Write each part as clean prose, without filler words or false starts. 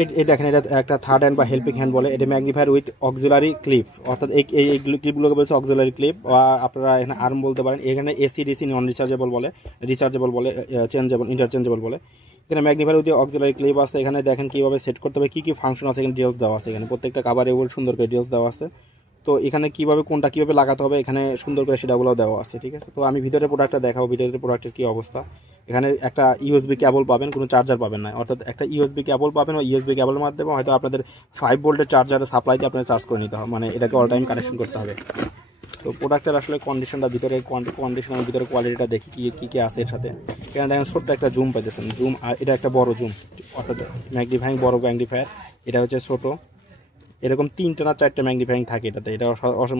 এই দেখেন এটা একটা থার্ড হ্যান্ড বা হেল্পিং হ্যান্ড বলে, এটা ম্যাগনিফায়ার উইথ অক্সিলারি ক্লিপ, অর্থাৎ এই ক্লিপগুলোকে বলছে অক্সিলারি ক্লিপ, বা আপনারা এখানে আর্ম বলতে পারেন। এখানে এসি ডিসি নন রিচার্জেবল বলে, রিচার্জেবল বলে, চেঞ্জেবল ইন্টারচেঞ্জেবল বলে। এখানে ম্যাগনিফায়ার উইথ অক্সিলারি ক্লিপ আছে। এখানে দেখেন কীভাবে সেট করতে হবে, কী কী ফাংশন আছে, এখানে ডিটেলস দেওয়া আছে। এখানে প্রত্যেকটা কাভারের উপর সুন্দর করে ডিটেলস দেওয়া আছে। তো এখানে কীভাবে কোনটা কীভাবে লাগাতে হবে এখানে সুন্দর করে সেটাগুলোও দেওয়া আছে, ঠিক আছে। তো আমি ভিতরের প্রোডাক্টটা দেখাবো, ভিতরের প্রোডাক্টের কী অবস্থা। এখানে একটা ইউএসবি কেবল পাবেন, কোনো চার্জার পাবেন না, অর্থাৎ একটা ইউএসবি কেবল পাবেন। ওই ইউএসবি কেবলের মাধ্যমে হয়তো আপনাদের 5 ভোল্টের চার্জারের সাপ্লাই দিয়ে আপনাদের চার্জ করে নিতে হবে, মানে এটাকে অল টাইম কানেকশন করতে হবে। তো প্রোডাক্টের আসলে কন্ডিশনটা, ভিতরে কন্ডিশনের ভিতরে কোয়ালিটিটা দেখি কী কী আছে এর সাথে। এখানে দেখেন ছোট্ট একটা জুম পাইতেছেন, জুম, আর এটা একটা বড় জুম, অর্থাৎ ম্যাগনিফাইং বড় ম্যাগনিফায়ার। এটা হচ্ছে ছোটো, এরকম 3টা না 4টা ম্যাগনিফাইং থাকে এটাতে। এটা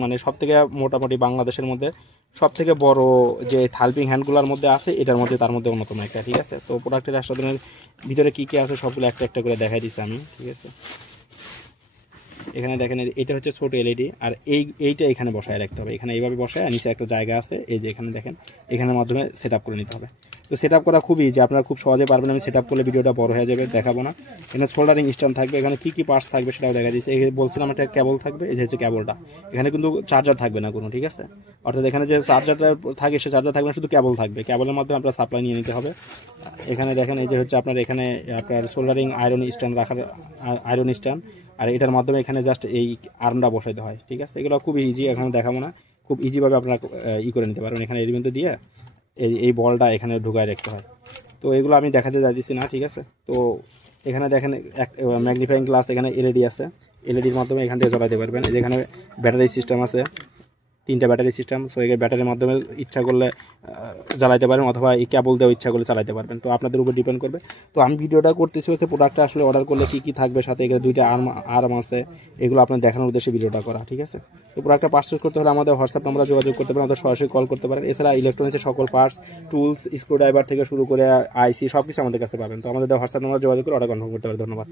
মানে সব থেকে মোটামুটি বাংলাদেশের মধ্যে সব থেকে বড় যে হেল্পিং হ্যান্ডগুলোর মধ্যে আছে, এটার মধ্যে তার মধ্যে অন্যতম একটা, ঠিক আছে। তো প্রোডাক্টের আসলে ভিতরে কী কী আছে সবগুলো একটা একটা করে দেখাই দিচ্ছি আমি, ঠিক আছে। এখানে দেখেন এটা হচ্ছে ছোট এলইডি, আর এইটা এখানে বসায় রাখতে হবে। এখানে এইভাবে বসায়, নিচে একটা জায়গা আছে, এই যে এখানে দেখেন, এখানের মাধ্যমে সেট আপ করে নিতে হবে। তো সেট আপ করা খুবই ইজি, আপনারা খুব সহজে পারবেন। আমি সেট আপ করলে ভিডিওটা বড় হয়ে যাবে, দেখাবো না। এখানে সোল্ডারিং স্ট্যান্ড থাকবে, এখানে কী কী পার্টস থাকবে সেটাও দেখা দিচ্ছে। এই বলছিলাম একটা কেবল থাকবে, এই যে হচ্ছে কেবলটা। এখানে কিন্তু চার্জার থাকবে না কোনো, ঠিক আছে। অর্থাৎ এখানে যে চার্জারটা থাকে সে চার্জার থাকবে না, শুধু কেবল থাকবে। কেবলের মাধ্যমে আপনার সাপ্লাই নিয়ে নিতে হবে। এখানে দেখেন এই যে হচ্ছে আপনার এখানে আপনার সোল্ডারিং আয়রন স্ট্যান্ড রাখার, আয়রন স্ট্যান্ড, আর এটার মাধ্যমে এখানে জাস্ট এই আর্মটা বসাইতে হয়, ঠিক আছে। এগুলো খুব ইজি, এখানে দেখাবো না, খুব ইজিভাবে আপনারা করে নিতে পারবেন। এখানে এর মধ্যে দিয়ে এই বলটা এখানে ঢুকায় রাখতে হয়। তো এগুলো আমি দেখাতে যাচ্ছি না, ঠিক আছে। তো এখানে দেখেন এক ম্যাগনিফাইং গ্লাস, এখানে এলইডি আছে, এলইডির মাধ্যমে এখান থেকে জ্বালাতে পারবেন। যেখানে ব্যাটারি সিস্টেম আছে, 3টা ব্যাটারি সিস্টেম। সো এই ব্যাটারির মাধ্যমে ইচ্ছা করলে জ্বালাইতে পারেন, অথবা এই কেবল দিয়েও ইচ্ছা করলে চালাতে পারবেন। তো আপনাদের উপর ডিপেন্ড করবে। তো আমি ভিডিওটা করতেছি হচ্ছে প্রোডাক্টটা আসলে অর্ডার করলে কী কী থাকবে সাথে, এখানে 2টা আর্ম আছে, এগুলো আপনার দেখানোর উদ্দেশ্যে ভিডিওটা করা, ঠিক আছে। তো প্রোডাক্টটা পারচেজ করতে হলে আমাদের হোয়াটসঅ্যাপ নাম্বারে যোগাযোগ করতে পারেন, অথবা সরাসরি কল করতে পারেন। এছাড়া ইলেকট্রনিক্সের সকল পার্টস, টুলস, স্ক্রুড্রাইভার থেকে শুরু করে আইসি সব কিছু আমাদের কাছে পাবেন। তো আমাদের হোয়াটসঅ্যাপ নাম্বারে যোগাযোগ করে অর্ডার কনফার্ম করতে পারেন। ধন্যবাদ।